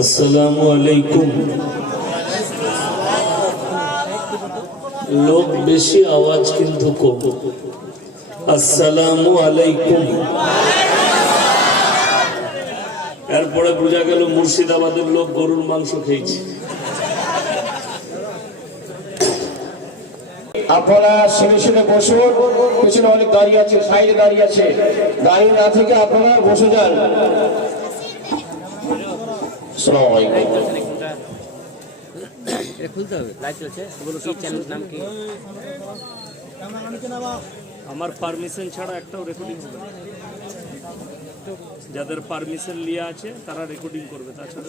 আসসালামু আলাইকুম। লোক বেশি, আওয়াজ কিন্তু কম। আসসালামু আলাইকুম। এরপরে বোঝা গেল মুর্শিদাবাদের লোক গরুর মাংস খেয়েছে। আপনারা সিঁড়ি সিঁড়ে বসুন, পিছনে অনেক দাঁড়িয়ে আছে, সাইডে দাঁড়িয়ে আছে, দাঁড়িয়ে না থেকে আপনারা বসে যান। আসসালামু আলাইকুম। খুলতে হবে, লাইভ চলছে। বলো সব চ্যানেল নাম কি? আমার পারমিশন ছাড়া একটাও রেকর্ডিং হবে না। যাদের পারমিশন নিয়ে আছে তারা রেকর্ডিং করবে, তাছাড়া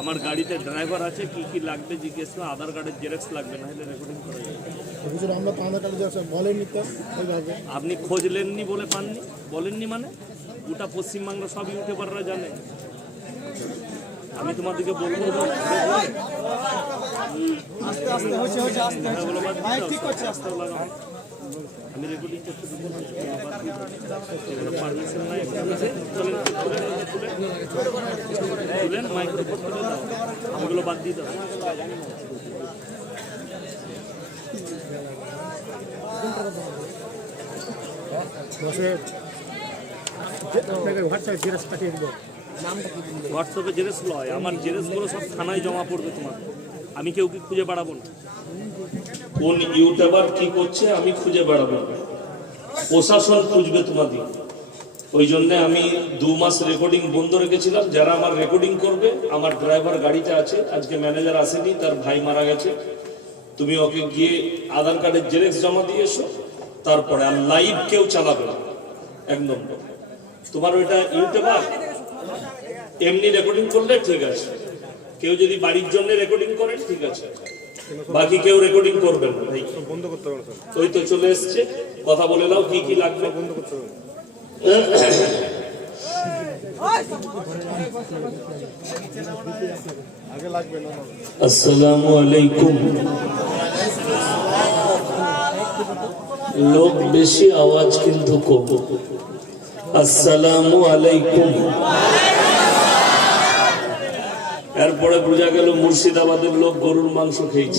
আমার গাড়িতে ড্রাইভার আছে, কি কি লাগবে জিজ্ঞেস করে। আধার কার্ডের জেরক্স লাগবে, না হলে রেকর্ডিং করা যাবে। আপনি খোঁজ লেননি বলে পাননি? বলেননি মানে গোটা পশ্চিমবাংলা সব ইউটিউবাররা জানে। আমি তোমাদেরকে বলবো আমি রেকর্ডিং করতে পারমিশন নাই। তুলেন মাইক্রোফোন তুলে দাও, ওগুলো বাদ দিয়ে দাও। হোয়াটসঅ্যাপে জেরেস লয়, আমার জেরেসগুলো সব থানায় জমা পড়বে তোমার। আমি কেউ কি খুঁজে বেড়াবো না। কোন ইউটিউবার কি করছে আমি খুঁজে বেড়াবো না, প্রশাসন খুঁজবে তোমাদের। ওই জন্যে আমি 2 মাস রেকর্ডিং বন্ধ রেখেছিলাম। যারা আমার রেকর্ডিং করবে, আমার ড্রাইভার গাড়িতে আছে, আজকে ম্যানেজার আসেনি, তার ভাই মারা গেছে। তুমি ওকে গিয়ে আধার কার্ডের জেরক্স জমা দিয়ে এসো, তারপরে আর লাইভ কেউ চালাবে না একদম। তোমার ওইটা ইউটিউবার এমনি রেকর্ডিং করলে ঠিক আছে, কেউ যদি বাড়ির জন্য রেকর্ডিং করেন ঠিক আছে, বাকি কেউ রেকর্ডিং করবেন না। বন্ধ করতে হবে। ওই তো চলে এসছে, কথা বলে নাও কি কি লাগবে। বন্ধ করতে হবে। আসসালামু আলাইকুম। লোক বেশি, আওয়াজ কিন্তু কম। আসসালামু আলাইকুম। এরপরে বোঝা গেল মুর্শিদাবাদের লোক গরুর মাংস খেয়েছে।